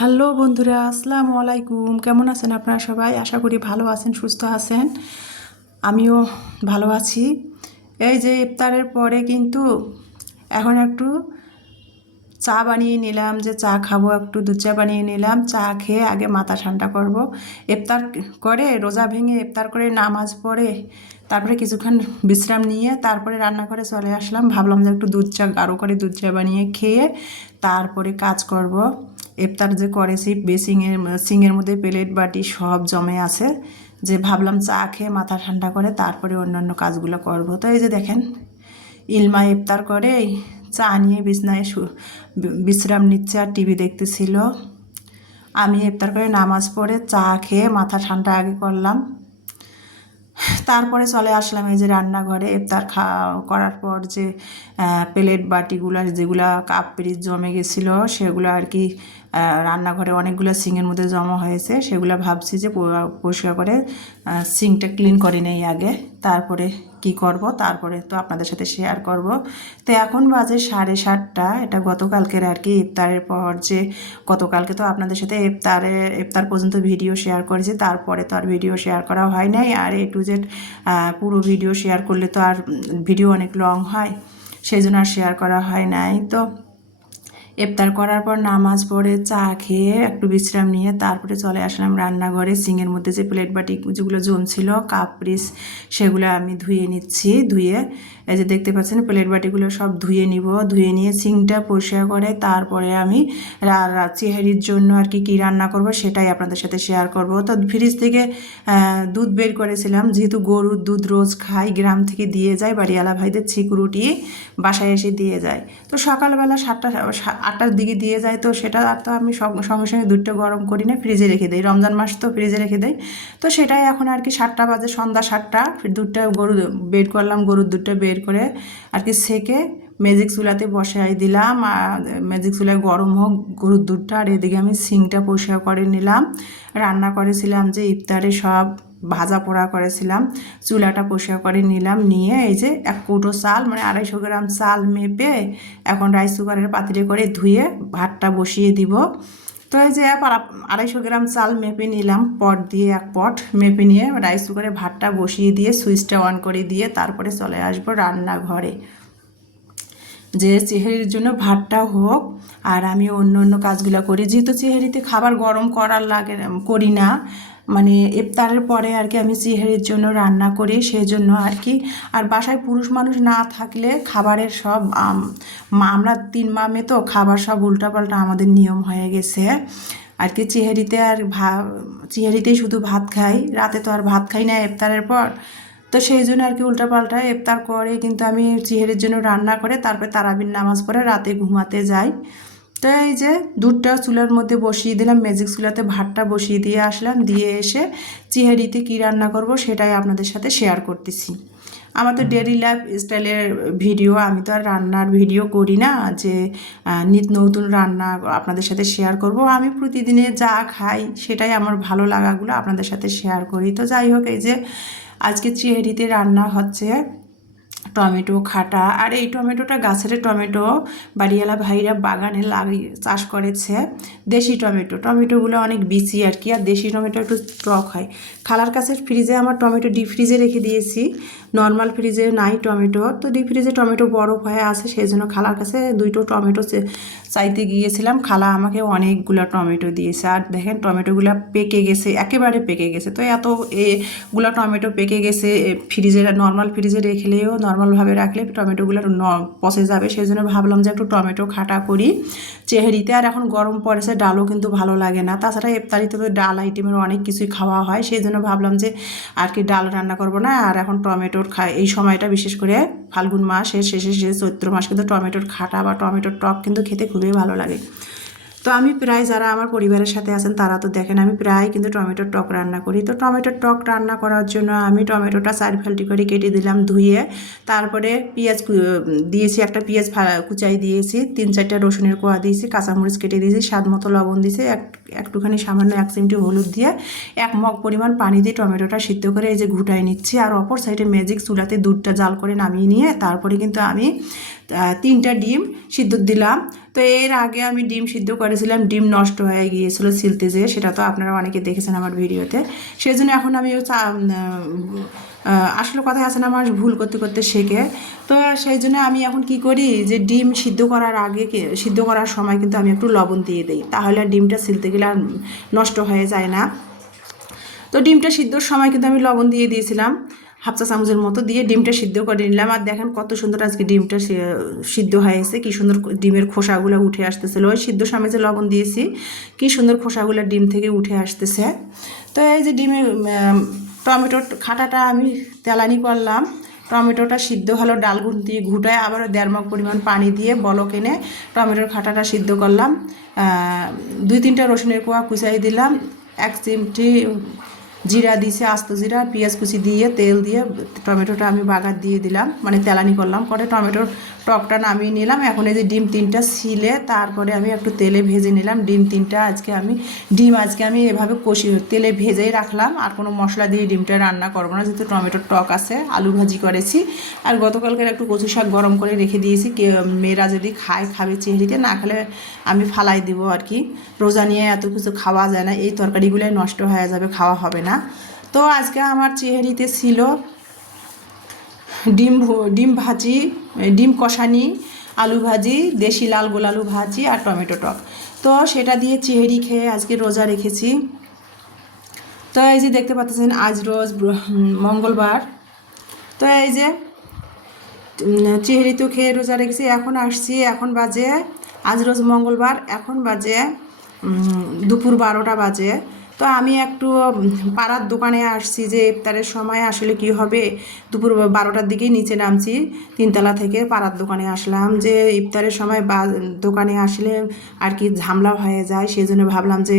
Hello বন্ধুরা, আসসালামু আলাইকুম। কেমন আছেন আপনারা সবাই? আশা করি ভালো আছেন, সুস্থ আছেন। আমিও ভালো আছি। এই যে ইফতারের পরে কিন্তু এখন একটু চা বানিয়ে নিলাম, যে চা খাবো, একটু দুধ চা বানিয়ে নিলাম। চা খেয়ে আগে মাথা ঠান্ডা করব। ইফতার করে রোজা ভেঙে ইফতার করে নামাজ পড়ে তারপরে কিছুক্ষণ বিশ্রাম নিয়ে তারপরে রান্নাঘরে চলে আসলাম। ভাবলাম যে একটু দুধ চা, গাঢ় করে দুধ চা বানিয়ে খেয়ে তারপরে কাজ করব। ইফতার যে করেছি সিংয়ের মধ্যে প্লেট বাটি সব জমে আছে, যে ভাবলাম চা খেয়ে মাথা ঠান্ডা করে তারপরে অন্যান্য কাজগুলো করব। তো এই যে দেখেন, ইলমা ইফতার করে চা নিয়ে বিছনায় বিশ্রাম নিচ্ছে আর টিভি দেখতেছিল। আমি ইফতার করে নামাজ পড়ে চা খেয়ে মাথা ঠান্ডা আগে করলাম, তারপরে চলে আসলাম এই যে রান্নাঘরে। ইফতার করার পর যে প্লেট বাটিগুলো যেগুলা কাপ পিরিচ জমে গেছিলো সেগুলো আর কি রান্নাঘরে অনেকগুলো সিংয়ের মধ্যে জমা হয়েছে, সেগুলো ভাবছি যে পরিষ্কার করে সিংটা ক্লিন করে নেই আগে, তারপরে কি করব, তারপরে তো আপনাদের সাথে শেয়ার করব। তো এখন বাজে 7:30। এটা গতকালকের আর কি ইফতারের পর, যে গতকালকে তো আপনাদের সাথে ইফতার পর্যন্ত ভিডিও শেয়ার করেছি, তারপরে তো আর ভিডিও শেয়ার করা হয় নাই। আর A to Z পুরো ভিডিও শেয়ার করলে তো আর ভিডিও অনেক লং হয়, সেই জন্য আর শেয়ার করা হয় নাই। তো ইফতার করার পর নামাজ পড়ে চা খেয়ে একটু বিশ্রাম নিয়ে তারপরে চলে আসলাম রান্নাঘরে। সিংয়ের মধ্যে যে প্লেট বাটি যেগুলো জমছিল কাপ পিরিচ সেগুলো আমি ধুয়ে নিচ্ছি। ধুয়ে এই যে দেখতে পাচ্ছেন প্লেট বাটিগুলো সব ধুয়ে নিব। ধুয়ে নিয়ে সিংটা পরিষ্কার করে তারপরে আমি চেহারির জন্য আর কি রান্না করব সেটাই আপনাদের সাথে শেয়ার করব। তো ফ্রিজ থেকে দুধ বের করেছিলাম, যেহেতু গরুর দুধ রোজ খাই, গ্রাম থেকে দিয়ে যায়, বাড়িওয়ালা ভাইদের ছিকুরুটি বাসায় এসে দিয়ে যায়। তো সকালবেলা 7-8টার দিকে দিয়ে যায়, তো সেটা আর তো আমি সঙ্গে সঙ্গে দুধটা গরম করি না, ফ্রিজে রেখে দিই। রমজান মাস তো ফ্রিজে রেখে দেয়। তো সেটাই এখন আর কি 7টা বাজে, সন্ধ্যা 7টা, দুধটা বের করলাম, গরুর দুধটা বের করে আর কি সেকে ম্যাজিক চুলাতে বসাই দিলাম। আর ম্যাজিক চুলায় গরম হোক গরুর দুধটা, আর এদিকে আমি সিংটা পরিষ্কার করে নিলাম। রান্না করেছিলাম যে ইফতারে সব ভাজা পোড়া করেছিলাম, চুলাটা পরিষ্কার করে নিলাম। নিয়ে এই যে 1 কৌটো চাল, মানে 250 গ্রাম চাল মেপে এখন রাইস কুকারের পাতিলে করে ধুয়ে ভাতটা বসিয়ে দিব। তো এই যে 250 গ্রাম চাল মেপে নিলাম, পট দিয়ে 1 পট মেপে নিয়ে রাইস কুকারে ভাতটা বসিয়ে দিয়ে সুইচটা অন করে দিয়ে তারপরে চলে আসবো রান্নাঘরে, যে চেহারির জন্য ভাতটা হোক আর আমি অন্য অন্য কাজগুলো করি। যেহেতু চেহারিতে খাবার গরম করার লাগে করি না, মানে ইফতারের পরে আর কি আমি চেহারির জন্য রান্না করি, সেই জন্য আর কি। আর বাসায় পুরুষ মানুষ না থাকলে খাবারের সব আমরা 3 মামে তো খাবার সব উল্টাপাল্টা আমাদের নিয়ম হয়ে গেছে আর কি। চেহারিতেই শুধু ভাত খাই, রাতে তো আর ভাত খাই না ইফতারের পর। তো সেই জন্য আর কি উল্টাপাল্টা ইফতার করে কিন্তু আমি চেহারির জন্য রান্না করে তারপরে তারাবির নামাজ পড়ে রাতে ঘুমাতে যাই। তো এই যে দুধটা চুলার মধ্যে বসিয়ে দিলাম, ম্যাজিক চুলাতে ভাতটা বসিয়ে দিয়ে আসলাম। দিয়ে এসে চেহারিতে কী রান্না করব সেটাই আপনাদের সাথে শেয়ার করতেছি। আমার তো ডেইলি লাইফ স্টাইলের ভিডিও, আমি তো আর রান্নার ভিডিও করি না যে নিত্য নতুন রান্না আপনাদের সাথে শেয়ার করব। আমি প্রতিদিনে যা খাই সেটাই আমার ভালো লাগাগুলো আপনাদের সাথে শেয়ার করি। তো যাই হোক, এই যে আজকে চেহারিতে রান্না হচ্ছে টমেটো খাটা। আর এই টমেটোটা গাছের টমেটো, বাড়িওয়ালা ভাইরা বাগানে লাগিয়ে চাষ করেছে দেশি টমেটো। টমেটোগুলো অনেক বিচি আর কি, আর দেশি টমেটো একটু টক হয়। খালার কাছে ফ্রিজে আমার টমেটো ডিপ ফ্রিজে রেখে দিয়েছি, নর্মাল ফ্রিজে নাই টমেটো, তো ডিপ ফ্রিজে টমেটো বরফ হয়ে আছে, সেই জন্য খালার কাছে 2টো টমেটো চাইতে গিয়েছিলাম। খালা আমাকে অনেকগুলো টমেটো দিয়েছে। আর দেখেন টমেটোগুলো পেকে গেছে, একেবারে পেকে গেছে। তো এগুলো টমেটো পেকে গেছে, ফ্রিজে নর্মাল ফ্রিজে রেখেলেও নর্মালভাবে রাখলে টমেটোগুলো পচে যাবে, সেই জন্য ভাবলাম যে একটু টমেটো খাটা করি চেহারিতে। আর এখন গরম পড়েছে, ডালও কিন্তু ভালো লাগে না, তাছাড়া ইফতারিতে তো ডাল আইটেমের অনেক কিছুই খাওয়া হয়, সেই জন্য ভাবলাম যে আর কি ডাল রান্না করব না। আর এখন টমেটোর এই সময়টা বিশেষ করে ফাল্গুন মাসের শেষে চৈত্র মাস কিন্তু টমেটোর খাটা বা টমেটোর টক কিন্তু খেতে খুবই ভালো লাগে। তো আমি প্রায়, যারা আমার পরিবারের সাথে আছেন তারা তো দেখেন আমি প্রায় কিন্তু টমেটোর টক রান্না করি। তো টমেটোর টক রান্না করার জন্য আমি টমেটোটা 4 ফাল্টি করে কেটে দিলাম ধুয়ে, তারপরে পেঁয়াজ দিয়েছি, একটা পেঁয়াজ কুচাই দিয়েছি, 3-4টা রসুনের কোয়া দিয়েছি, কাঁচামরিচ কেটে দিয়েছি, স্বাদ মতো লবণ দিয়েছি, একটুখানি সামান্য 1 চিমটি হলুদ দিয়ে 1 মগ পরিমাণ পানি দিয়ে টমেটোটা সিদ্ধ করে এই যে ঘুটাই নিচ্ছি। আর অপর সাইডে ম্যাজিক চুলাতে দুধটা জাল করে নামিয়ে নিয়ে তারপরে কিন্তু আমি 3টা ডিম সিদ্ধ দিলাম। তো এর আগে আমি ডিম সিদ্ধ করেছিলাম, ডিম নষ্ট হয়ে গিয়েছিলো ছিলতে যেয়ে, সেটা তো আপনারা অনেকে দেখেছেন আমার ভিডিওতে। সেই জন্য এখন আমি আসলে কথা আছে না, আমার ভুল করতে করতে শেখে। তো সেই জন্য আমি এখন কি করি, যে ডিম সিদ্ধ করার আগে সিদ্ধ করার সময় কিন্তু আমি একটু লবণ দিয়ে দিই, তাহলে ডিমটা ছিলতে গেলে আর নষ্ট হয়ে যায় না। তো ডিমটা সিদ্ধর সময় কিন্তু আমি লবণ দিয়ে দিয়েছিলাম, হাফ চা চামচের মতো দিয়ে ডিমটা সিদ্ধ করে নিলাম। আর দেখেন কত সুন্দর আজকে ডিমটা সিদ্ধ হয়েছে, কি সুন্দর ডিমের খোসাগুলো উঠে আসতেছিল। ওই সিদ্ধ সময় যে লবণ দিয়েছি, কি সুন্দর খোসাগুলো ডিম থেকে উঠে আসতেছে। তো এই যে ডিমের টমেটোর খাটাটা আমি তেলানি করলাম, টমেটোটা সিদ্ধ হলো, ডালগুন দিয়ে ঘুটায় আবার 1.5 মগ পরিমাণ পানি দিয়ে বলক এনে টমেটোর খাটাটা সিদ্ধ করলাম। 2-3টা রসুনের কোয়া কুচাই দিলাম, 1 চিমটি জিরা দিয়েছি, আস্ত জিরা, পেঁয়াজ কুচি দিয়ে তেল দিয়ে টমেটোটা আমি বাগার দিয়ে দিলাম, মানে তেলানি করলাম। পরে টমেটোর টকটা নামিয়ে নিলাম। এখন এই যে ডিম 3টা ছিলে তারপরে আমি একটু তেলে ভেজে নিলাম ডিম 3টা। ডিম আজকে আমি এভাবে তেলে ভেজেই রাখলাম, আর কোনো মশলা দিয়ে ডিমটা রান্না করবো না, যেহেতু টমেটোর টক আছে। আলু ভাজি করেছি, আর গতকালকের একটু কচু শাক গরম করে রেখে দিয়েছি, মেয়েরা যদি খাবে চেহারিতে, না খেলে আমি ফালাই দিব আর কি। রোজা নিয়ে এত কিছু খাওয়া যায় না, এই তরকারিগুলোই নষ্ট হয়ে যাবে, খাওয়া হবে না। তো আজকে আমার চেহারিতে ছিল ডিম ভাজি, ডিম কষানি, আলু ভাজি, দেশি লাল গোলালু ভাজি আর টমেটো টক। তো সেটা দিয়ে চেহারি খেয়ে আজকে রোজা রেখেছি। তো এই যে দেখতে পাচ্ছেন আজ রোজ মঙ্গলবার। তো এই যে চেহারি তো খেয়ে রোজা রেখেছি, এখন আসছি, এখন বাজে আজ রোজ মঙ্গলবার, এখন বাজে দুপুর 12টা বাজে। তো আমি একটু পাড়ার দোকানে আসছি, যে ইফতারের সময় আসলে কি হবে, দুপুর 12টার দিকেই নিচে নামছি, 3তলা থেকে পাড়ার দোকানে আসলাম। যে ইফতারের সময় দোকানে আসলে আর কি ঝামেলা হয়ে যায়, সেই জন্য ভাবলাম যে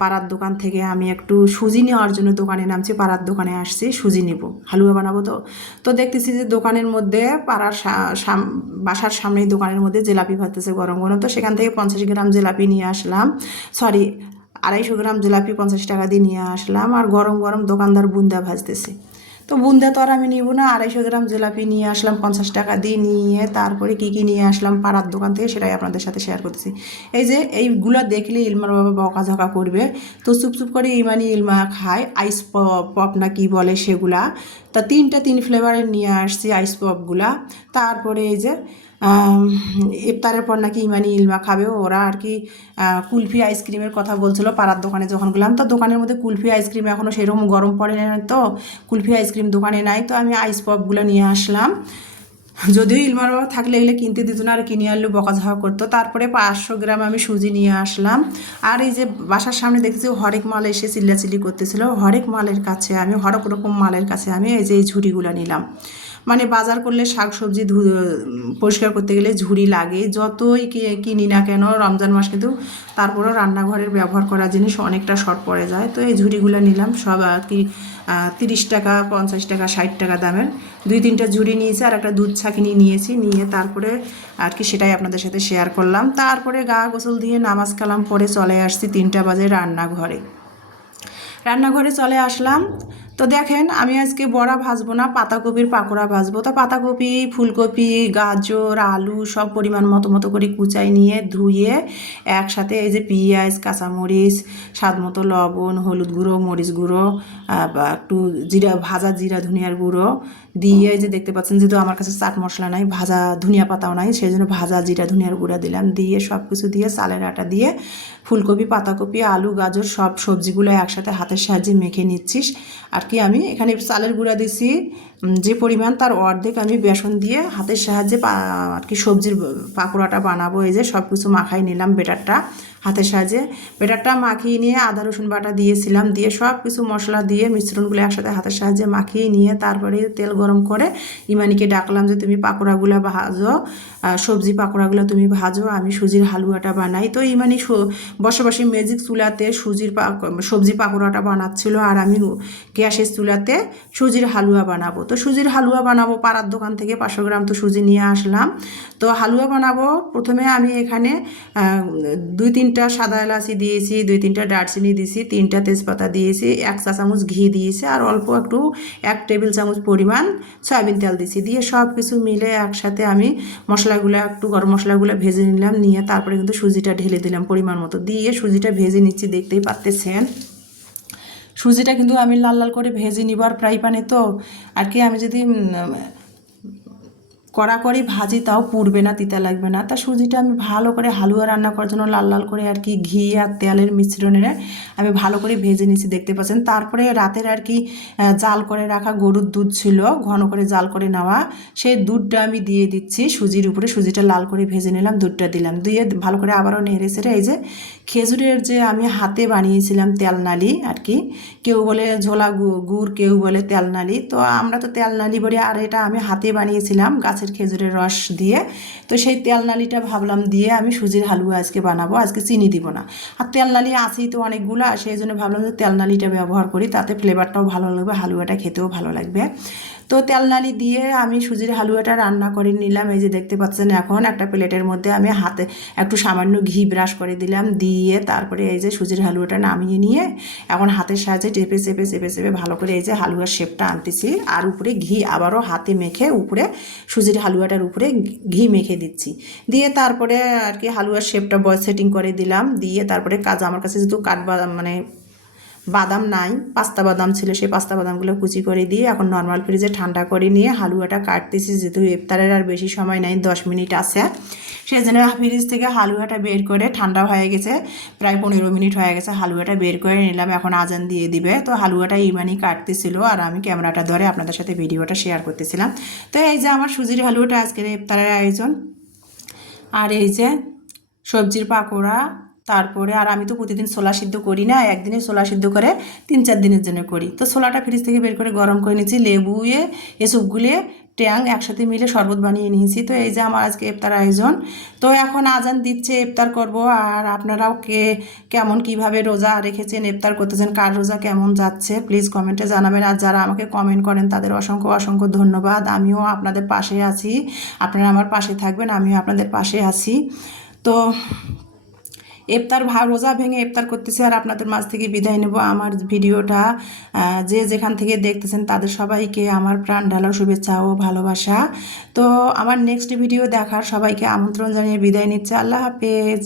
পাড়ার দোকান থেকে আমি একটু সুজি নেওয়ার জন্য দোকানে নামছি, পাড়ার দোকানে আসছি সুজি নেব, হালুয়া বানাবো। তো দেখতেছি যে দোকানের মধ্যে পাড়ার বাসার সামনেই দোকানের মধ্যে জিলাপি ভাজতেছে গরম গরম। তো সেখান থেকে 50 গ্রাম জিলাপি নিয়ে আসলাম, সরি 250 গ্রাম জিলাপি 50 টাকা দিয়ে নিয়ে আসলাম। আর গরম গরম দোকানদার বুন্দা ভাজতেছে, তো বুন্দা তো আর আমি নিব না, 250 গ্রাম জিলাপি নিয়ে আসলাম 50 টাকা দিয়ে। নিয়ে তারপরে কি নিয়ে আসলাম পাড়ার দোকান থেকে, সেটাই আপনাদের সাথে শেয়ার করতেছি। এই যে এইগুলো দেখলে ইলমার বাবা বকাঝকা করবে, তো চুপ করে ইমানি ইলমা খায় আইস পপ না কি বলে সেগুলা। তা 3 ফ্লেভারের নিয়ে আসছি আইস পপগুলা। তারপরে এই যে ইফতারের পর নাকি ইমানি ইলমা খাবে, ওরা আর কি কুলফি আইসক্রিমের কথা বলছিল পাড়ার দোকানে যখন গেলাম। তো দোকানের মধ্যে কুলফি আইসক্রিম এখনও সেরকম গরম পড়ে না, তো কুলফি আইসক্রিম দোকানে নাই। তো আমি আইস পপগুলো নিয়ে আসলাম, যদিও ইলমার বাবা থাকলে এগুলো কিনতে দিত না, আর কিনে আনলেও বকাঝকা করতো। তারপরে 500 গ্রাম আমি সুজি নিয়ে আসলাম। আর এই যে বাসার সামনে দেখেছি হরেক মাল এসে চিল্লাচিল্লি করতেছিল, হরেক মালের কাছে আমি, হরেক রকম মালের কাছে আমি এই যে এই ঝুড়িগুলো নিলাম। মানে বাজার করলে শাক সবজি পরিষ্কার করতে গেলে ঝুড়ি লাগে, যতই কিনি না কেন রমজান মাস, কিন্তু তারপরেও রান্নাঘরের ব্যবহার করা জিনিস অনেকটা শর্ট পড়ে যায়। তো এই ঝুড়িগুলো নিলাম সব আর কি 30 টাকা, 50 টাকা, 60 টাকা দামের 2-3টা ঝুড়ি নিয়েছি, আর একটা দুধ ছাঁকিনি নিয়েছি। নিয়ে তারপরে আর কি সেটাই আপনাদের সাথে শেয়ার করলাম। তারপরে গা গোসল দিয়ে নামাজ কালাম পরে চলে আসছি 3টা বাজে রান্নাঘরে চলে আসলাম। তো দেখেন আমি আজকে বড়া ভাজবো না, পাতাকপির পাকোড়া ভাজবো। তো পাতাকপি, ফুলকপি, গাজর, আলু সব পরিমাণ মতো করে কুচাই নিয়ে ধুয়ে একসাথে এই যে পেঁয়াজ, কাঁচামরিচ, স্বাদ মতো লবণ, হলুদ গুঁড়ো, মরিচ গুঁড়ো, একটু ভাজা জিরা ধনিয়ার গুঁড়ো দিয়ে, এই যে দেখতে পাচ্ছেন, যেহেতু আমার কাছে চাট মশলা নাই, ভাজা ধনিয়া পাতাও নাই, সেই জন্য ভাজা জিরা ধনিয়ার গুঁড়া দিলাম। দিয়ে সব কিছু দিয়ে চালের আটা দিয়ে ফুলকপি, পাতাকপি, আলু, গাজর সব সবজিগুলো একসাথে হাতের সাহায্যে মেখে নিচ্ছিস। আর কি আমি এখানে চালের গুঁড়া দিছি যে পরিমাণ, তার অর্ধেক আমি বেসন দিয়ে হাতের সাহায্যে আর কি সবজির পাকোড়াটা বানাবো। এই যে সব কিছু মাখাই নিলাম, বেটারটা হাতের সাহায্যে বেটারটা মাখিয়ে নিয়ে আদা রসুন বাটা দিয়েছিলাম, দিয়ে সব কিছু মশলা দিয়ে মিশ্রণগুলো একসাথে হাতের সাহায্যে মাখিয়ে নিয়ে তারপরে তেল গরম করে ইমানিকে ডাকলাম যে তুমি পাকোড়াগুলো ভাজো, সবজি পাকোড়াগুলো তুমি ভাজো, আমি সুজির হালুয়াটা বানাই। তো ইমানি বসে ম্যাজিক চুলাতে সবজি পাকোড়াটা বানাচ্ছিল, আর আমি গ্যাসের চুলাতে সুজির হালুয়া বানাবো। তো সুজির হালুয়া বানাবো, পাড়ার দোকান থেকে 500 গ্রাম তো সুজি নিয়ে আসলাম। তো হালুয়া বানাবো, প্রথমে আমি এখানে 2-3 2-3টা সাদা এলাচি দিয়েছি, 2-3টা দারচিনি দিয়েছি, 3টা তেজপাতা দিয়েছি, 1 চা চামচ ঘি দিয়েছি, আর অল্প একটু 1 টেবিল চামচ পরিমাণ সয়াবিন তেল দিয়েছি। দিয়ে সব কিছু মিলে একসাথে আমি মশলাগুলো একটু গরম মশলাগুলো ভেজে নিলাম, নিয়ে তারপরে কিন্তু সুজিটা ঢেলে দিলাম পরিমাণ মতো, দিয়ে সুজিটা ভেজে নিচ্ছি। দেখতেই পাচ্ছেন সুজিটা কিন্তু আমি লাল লাল করে ভেজে নিবার ফ্রাই প্যানে, তো আর কি আমি যদি কড়া করে ভাজি তাও পুড়বে না, তিতা লাগবে না। তা সুজিটা আমি ভালো করে হালুয়া রান্না করার জন্য লাল লাল করে আর কি ঘি আর তেলের মিশ্রণে আমি ভালো করে ভেজে নিয়েছি, দেখতে পাচ্ছেন। তারপরে রাতের আর কি জাল করে রাখা গরুর দুধ ছিল, ঘন করে জাল করে নেওয়া, সেই দুধটা আমি দিয়ে দিচ্ছি সুজির উপরে। সুজিটা লাল করে ভেজে নিলাম, দুধটা দিলাম, দিয়ে ভালো করে আবারও নেড়ে চেড়ে এই যে খেজুরের যে আমি হাতে বানিয়েছিলাম তেলনালি আর কি, কেউ বলে ঝোলা গুড়, কেউ বলে তেলনালি, তো আমরা তো তেলনালি বলি। আর এটা আমি হাতে বানিয়েছিলাম গাছের খেজুরের রস দিয়ে। তো সেই তেলনালিটা ভাবলাম দিয়ে আমি সুজির হালুয়া আজকে বানাবো, আজকে চিনি দিব না। আর তেলনালি আছেই তো অনেকগুলো, সেই জন্য ভাবলাম যে তেলনালিটা ব্যবহার করি, তাতে ফ্লেভারটাও ভালো লাগবে, হালুয়াটা খেতেও ভালো লাগবে। তো তেলনালি দিয়ে আমি সুজির হালুয়াটা রান্না করে নিলাম। এই যে দেখতে পাচ্ছেন, এখন একটা প্লেটের মধ্যে আমি হাতে একটু সামান্য ঘি ব্রাশ করে দিলাম, দিয়ে তারপরে এই যে সুজির হালুয়াটা নামিয়ে নিয়ে এখন হাতের সাহায্যে চেপে চেপে চেপে চেপে ভালো করে এই যে হালুয়ার শেপটা আনতেছি, আর উপরে ঘি আবারও হাতে মেখে উপরে সুজির হালুয়াটার উপরে ঘি মেখে দিচ্ছি, দিয়ে তারপরে আর কি হালুয়ার শেপটা সেটিং করে দিলাম। দিয়ে তারপরে আমার কাছে যেহেতু কাঠবাদাম মানে বাদাম নাই, পাস্তা বাদাম ছিল, সেই পাস্তা বাদামগুলো কুচি করে দিয়ে এখন নর্মাল ফ্রিজে ঠান্ডা করে নিয়ে হালুয়াটা কাটতেছি। যেহেতু ইফতারের আর বেশি সময় নাই, 10 মিনিট আছে, সেই জন্য ফ্রিজ থেকে হালুয়াটা বের করে ঠান্ডা হয়ে গেছে, প্রায় 15 মিনিট হয়ে গেছে, হালুয়াটা বের করে নিলাম। এখন আজান দিয়ে দিবে, তো হালুয়াটা ইমানি কাটতেছিল আর আমি ক্যামেরাটা ধরে আপনাদের সাথে ভিডিওটা শেয়ার করতেছিলাম। তো এই যে আমার সুজির হালুয়াটা আজকের ইফতারের আয়োজন। আর এই যে সবজির পাকোড়া, তারপরে আর আমি তো প্রতিদিন ছোলা সিদ্ধ করি না, একদিনে ছোলা সিদ্ধ করে 3-4 দিনের জন্য করি। তো ছোলাটা ফ্রিজ থেকে বের করে গরম করে নিচ্ছি, লেবুয়ে এসব গুলিয়ে ট্যাং একসাথে মিলে শরবত বানিয়ে নিয়েছি। তো এই যে আমার আজকে ইফতার আয়োজন। তো এখন আজান দিচ্ছে, ইফতার করব। আর আপনারাও কেমন কিভাবে রোজা রেখেছেন, ইফতার করতেছেন, কার রোজা কেমন যাচ্ছে প্লিজ কমেন্টে জানাবেন। আর যারা আমাকে কমেন্ট করেন তাদের অসংখ্য অসংখ্য ধন্যবাদ। আমিও আপনাদের পাশে আছি, আপনারা আমার পাশে থাকবেন, আমিও আপনাদের পাশে আছি। তো ইফতার রোজা ভেঙে ইফতার করতেছি আর আপনাদের মাঝ থেকে বিদায় নেব। আমার ভিডিওটা যে যেখান থেকে দেখতেছেন তাদের সবাইকে আমার প্রাণ ঢালা শুভেচ্ছা ও ভালোবাসা। তো আমার নেক্সট ভিডিও দেখার সবাইকে আমন্ত্রণ জানিয়ে বিদায় নিচ্ছে। আল্লাহ হাফেজ।